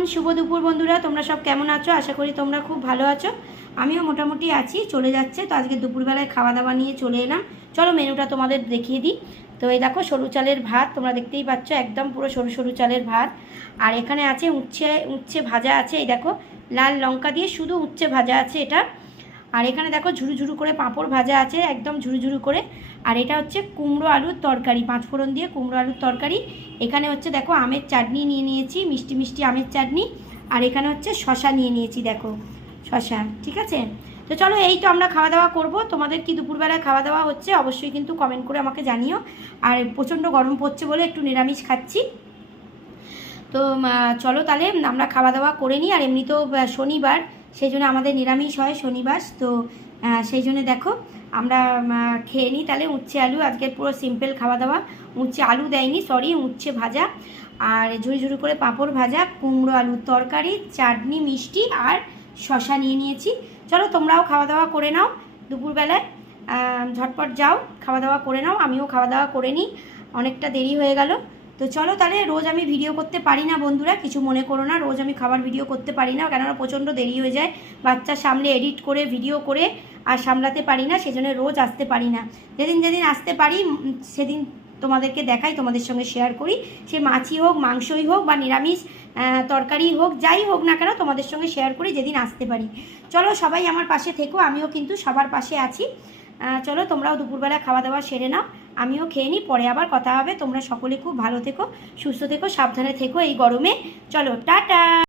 Afternoon, শুভ দুপুর বন্ধুরা। তোমরা সব কেমন আছো? আশা করি তোমরা খুব ভালো আছো। আমিও মোটামুটি আছি, চলে যাচ্ছে। তো আজকে দুপুরবেলায় খাওয়া দাওয়া নিয়ে চলে এলাম। চলো মেনুটা তোমাদের দেখিয়ে দিই। তো এই দেখো, সরু চালের ভাত, তোমরা দেখতেই পাচ্ছ, একদম পুরো সরু সরু চালের ভাত। আর এখানে আছে উচ্ছে ভাজা আছে। এই দেখো, লাল লঙ্কা দিয়ে শুধু উচ্ছে ভাজা আছে এটা। আর এখানে দেখো ঝুরু ঝুরু করে পাঁপড় ভাজা আছে, একদম ঝুরু ঝুরু করে। আর এটা হচ্ছে কুমড়ো আলুর তরকারি, 5 ফোড়ন দিয়ে কুমড়ো আলুর তরকারি। এখানে হচ্ছে দেখো আমের চাটনি নিয়ে নিয়েছি, মিষ্টি মিষ্টি আমের চাটনি। আর এখানে হচ্ছে শশা নিয়ে নিয়েছি, দেখো শশা। ঠিক আছে, তো চলো এই তো আমরা খাওয়া দাওয়া করব। তোমাদের কি দুপুরবেলায় খাওয়া দাওয়া হচ্ছে অবশ্যই কিন্তু কমেন্ট করে আমাকে জানিও। আর প্রচণ্ড গরম পড়ছে বলে একটু নিরামিষ খাচ্ছি। তো চলো তাহলে আমরা খাওয়া দাওয়া করে নিই। আর এমনি তো শনিবার, সেই জন্য আমাদের নিরামিষ হয় শনিবার। তো সেই জন্য দেখো আমরা খেয়ে নিই তাহলে। উচ্ছে আলু আজকে পুরো সিম্পল খাওয়া দাওয়া। উচ্ছে আলু দেয়নি, সরি, উচ্ছে ভাজা আর ঝুড়ি ঝুড়ি করে পাঁপড় ভাজা, কুমড়ো আলুর তরকারি, চাটনি, মিষ্টি আর শশা নিয়ে নিয়েছি। চলো তোমরাও খাওয়া দাওয়া করে নাও দুপুরবেলায়। ঝটপট যাও, খাওয়া দাওয়া করে নাও, আমিও খাওয়া দাওয়া করে নিই, অনেকটা দেরি হয়ে গেল। তো চলো তাহলে। রোজ আমি ভিডিও করতে পারি না বন্ধুরা, কিছু মনে করো না, রোজ আমি খাবার ভিডিও করতে পারি না, কেননা প্রচণ্ড দেরি হয়ে যায়। বাচ্চার সামনে এডিট করে ভিডিও করে আর সামলাতে পারি না, সেজন্য রোজ আসতে পারি না। যেদিন যেদিন আসতে পারি সেদিন তোমাদেরকে দেখাই, তোমাদের সঙ্গে শেয়ার করি। সে মাছই হোক, মাংসই হোক বা নিরামিষ তরকারি হোক, যাই হোক না কেন তোমাদের সঙ্গে শেয়ার করি যেদিন আসতে পারি। চলো সবাই আমার পাশে থেকো, আমিও কিন্তু সবার পাশে আছি। চলো তোমরাও দুপুরবেলা খাওয়া দাওয়া সেরে নাও, আমিও খেয়ে নিই, পরে আবার কথা হবে। তোমরা সকলে খুব ভালো থেকো, সুস্থ থেকো, সাবধানে থেকো এই গরমে। চলো টাটা।